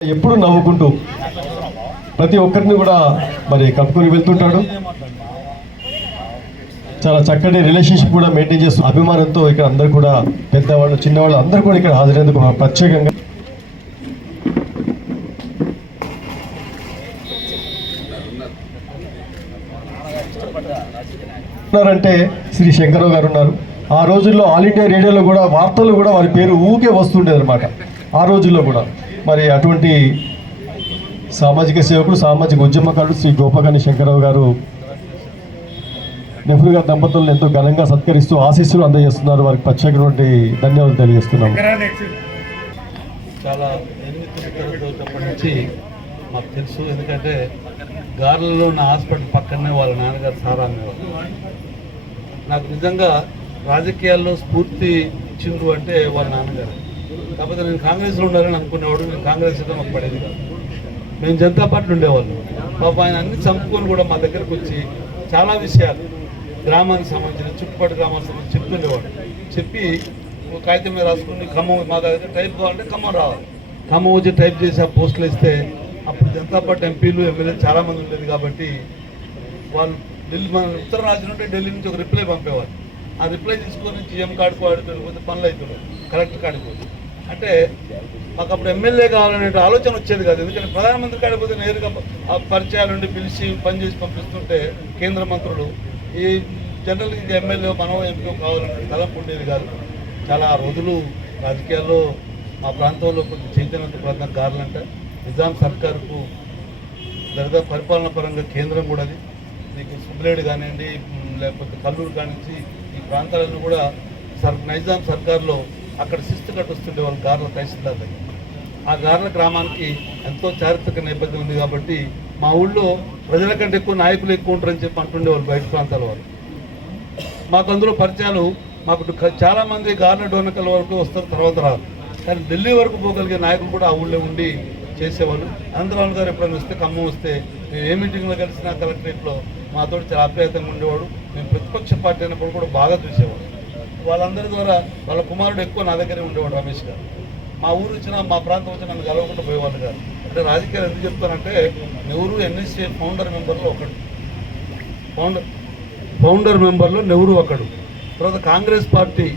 ఎప్పుడు నవ్వుకుంటూ ప్రతి ఒక్కరిని కూడా మరి కప్పుకొని వెళ్తుంటాడు. చాలా చక్కటి రిలేషన్షిప్ కూడా మెయింటైన్ చేస్తూ అభిమానంతో ఇక్కడ అందరు కూడా పెద్దవాళ్ళు చిన్నవాళ్ళు అందరూ కూడా ఇక్కడ హాజరైనందుకు ప్రత్యేకంగా ఉన్నారంటే శ్రీ శంకరరావు గారు ఉన్నారు. ఆ రోజుల్లో ఆల్ ఇండియా రేడియోలో కూడా వార్తలు కూడా వారి పేరు ఊకే వస్తుండేది అనమాట ఆ రోజుల్లో కూడా. మరి అటువంటి సామాజిక సేవకుడు సామాజిక ఉద్యమకారుడు శ్రీ గోపగాని శంకరరావు గారు నెహ్రూ గారి దంపతులను ఎంతో ఘనంగా సత్కరిస్తూ ఆశీస్సులు అందజేస్తున్నారు. వారికి ప్రత్యేకటువంటి ధన్యవాదాలు తెలియజేస్తున్నాము. చాలా నుంచి మాకు తెలుసు. ఎందుకంటే గార్లలో ఉన్న హాస్పిటల్ పక్కనే వాళ్ళ నాన్నగారు సారా అనేవారు నాకు నిజంగా రాజకీయాల్లో స్ఫూర్తి ఇచ్చిండ్రు అంటే వాళ్ళ నాన్నగారు. కాకపోతే నేను కాంగ్రెస్లో ఉండాలని అనుకునేవాడు నేను కాంగ్రెస్ అయితే మాకు పడేది కాదు. మేము జనతా పార్టీ ఉండేవాళ్ళం. పాప ఆయన అన్ని చంపుకొని కూడా మా దగ్గరకు వచ్చి చాలా విషయాలు గ్రామానికి సంబంధించిన చుట్టుపక్కల గ్రామానికి సంబంధించి చెప్తుండేవాడు. చెప్పి ఒక కాగితం మీద రాసుకుని ఖమ్మం మా దగ్గర టైప్ కావాలంటే ఖమ్మం రావాలి. ఖమ్మం వచ్చి టైప్ చేసి ఆ పోస్టులు ఇస్తే అప్పుడు జనతా పార్టీ ఎంపీలు ఎమ్మెల్యే చాలామంది ఉండేది కాబట్టి వాళ్ళు ఢిల్లీ మన ఉత్తర రాజ్యం నుండి ఢిల్లీ నుంచి ఒక రిప్లై పంపేవారు ఆ రిప్లై తీసుకొని జీఎం కార్డుకు వాడికి పనులు అవుతున్నాయి కలెక్టర్ కాడికి అంటే మాకు అప్పుడు ఎమ్మెల్యే కావాలనే ఆలోచన వచ్చేది కాదు. ఎందుకంటే ప్రధానమంత్రి కాడిపోతే నేరుగా ఆ పరిచయాలనుండి పిలిచి పని చేసి పంపిస్తుంటే కేంద్ర మంత్రులు ఈ జనరల్ ఇది ఎమ్మెల్యే మనం ఎంపీ కావాలనే తలంపు ఉండేది కాదు. చాలా రోజులు రాజకీయాల్లో మా ప్రాంతంలో కొంచెం చైతన్యత ప్రాంతం కారణంట. నిజాం సర్కారుకు దరిదాపు పరిపాలన పరంగా కేంద్రం కూడా అది. మీకు సుబ్బిలేడు కానివ్వండి లేకపోతే కల్లూరు కానించి ఈ ప్రాంతాలను కూడా సర్ నైజాం సర్కార్లో అక్కడ శిస్తు కట్టొస్తుండే వాళ్ళు గార్ల తహసీల్దార్ దగ్గర ఆ గార్ల గ్రామానికి ఎంతో చారిత్రక నేపథ్యం ఉంది కాబట్టి మా ఊళ్ళో ప్రజల కంటే ఎక్కువ నాయకులు ఎక్కువ ఉంటారని చెప్పి అంటుండే వాళ్ళు బయట ప్రాంతాల వారు. మాకు అందులో పరిచయాలు మాకు చాలామంది గార్ల డోనకల వరకు వస్తారు తర్వాత రాదు కానీ ఢిల్లీ వరకు పోగలిగే నాయకులు కూడా ఆ ఊళ్ళో ఉండి చేసేవాళ్ళు. అనంతరావు గారు ఎప్పుడైనా వస్తే ఖమ్మం వస్తే మేము ఏ మీటింగ్లో కలిసినా కలెక్టరేట్లో మాతో చాలా ఆప్యాయతంగా ఉండేవాడు. మేము ప్రతిపక్ష పార్టీ అయినప్పుడు కూడా బాగా చూసేవాడు. వాళ్ళందరి ద్వారా వాళ్ళ కుమారుడు ఎక్కువ నా దగ్గరే ఉండేవాడు రమేష్ గారు. మా ఊరు వచ్చిన మా ప్రాంతం వచ్చిన నన్ను కలవకుండా పోయేవాళ్ళు గారు అంటే రాజకీయాలు ఎందుకు చెప్తానంటే నెహ్రూ ఎన్ఎస్సీ ఫౌండర్ మెంబర్లో ఒకడు. ఫౌండర్ ఫౌండర్ మెంబర్లో నెహ్రూ ఒకడు. తర్వాత కాంగ్రెస్ పార్టీ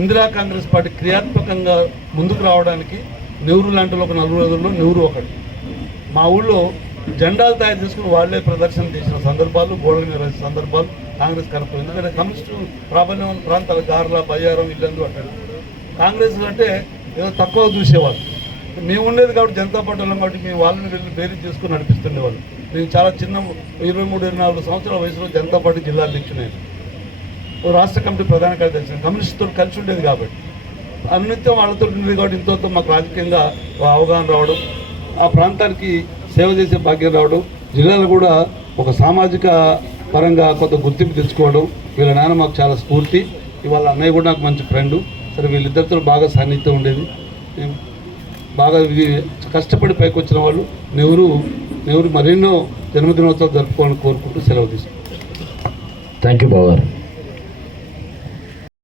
ఇందిరా కాంగ్రెస్ పార్టీ క్రియాత్మకంగా ముందుకు రావడానికి నెహ్రూ లాంటి ఒక నలుగురు రోజుల్లో నెహ్రూ ఒకడు. మా ఊళ్ళో జెండాలు తయారు చేసుకుని వాళ్ళే ప్రదర్శన చేసిన సందర్భాలు గోడల మీద రాసిన సందర్భాలు కాంగ్రెస్ కనపడింది. ఎందుకంటే కమ్యూనిస్టు ప్రాబల్యం ఉన్న ప్రాంతాలు గార్ల బయ్యారం ఇల్లందు అంటారు కాంగ్రెస్ అంటే ఏదో తక్కువ చూసేవాళ్ళు. మేము ఉండేది కాబట్టి జనతా పార్టీ కాబట్టి మేము వాళ్ళని వెళ్ళి బేరీ చేసుకుని నడిపిస్తుండేవాళ్ళు. నేను చాలా చిన్న ఇరవై మూడు ఇరవై నాలుగు సంవత్సరాల వయసులో జనతా పార్టీ జిల్లా అధ్యక్షుడు రాష్ట్ర కమిటీ ప్రధాన కార్యదర్శి. కమ్యూనిస్టుతో కలిసి ఉండేది కాబట్టి. అన్నిత్యం వాళ్ళతో ఉండేది కాబట్టి ఇంతో మాకు రాజకీయంగా అవగాహన రావడం ఆ ప్రాంతానికి సేవ చేసే భాగ్యం రావడం జిల్లాలో కూడా ఒక సామాజిక పరంగా కొంత గుర్తింపు తెచ్చుకోవడం వీళ్ళ నాన్న మాకు చాలా స్ఫూర్తి. ఇవాళ అన్నయ్య కూడా నాకు మంచి ఫ్రెండ్ సరే వీళ్ళిద్దరితో బాగా సాన్నిహిత్యం ఉండేది. బాగా కష్టపడి పైకి వచ్చిన వాళ్ళు. నెహ్రూ నెహ్రూ మరెన్నో జన్మదినోత్సవాలు జరుపుకోవాలని కోరుకుంటూ సెలవు తీసుకుంటాను థ్యాంక్ యూ బాబు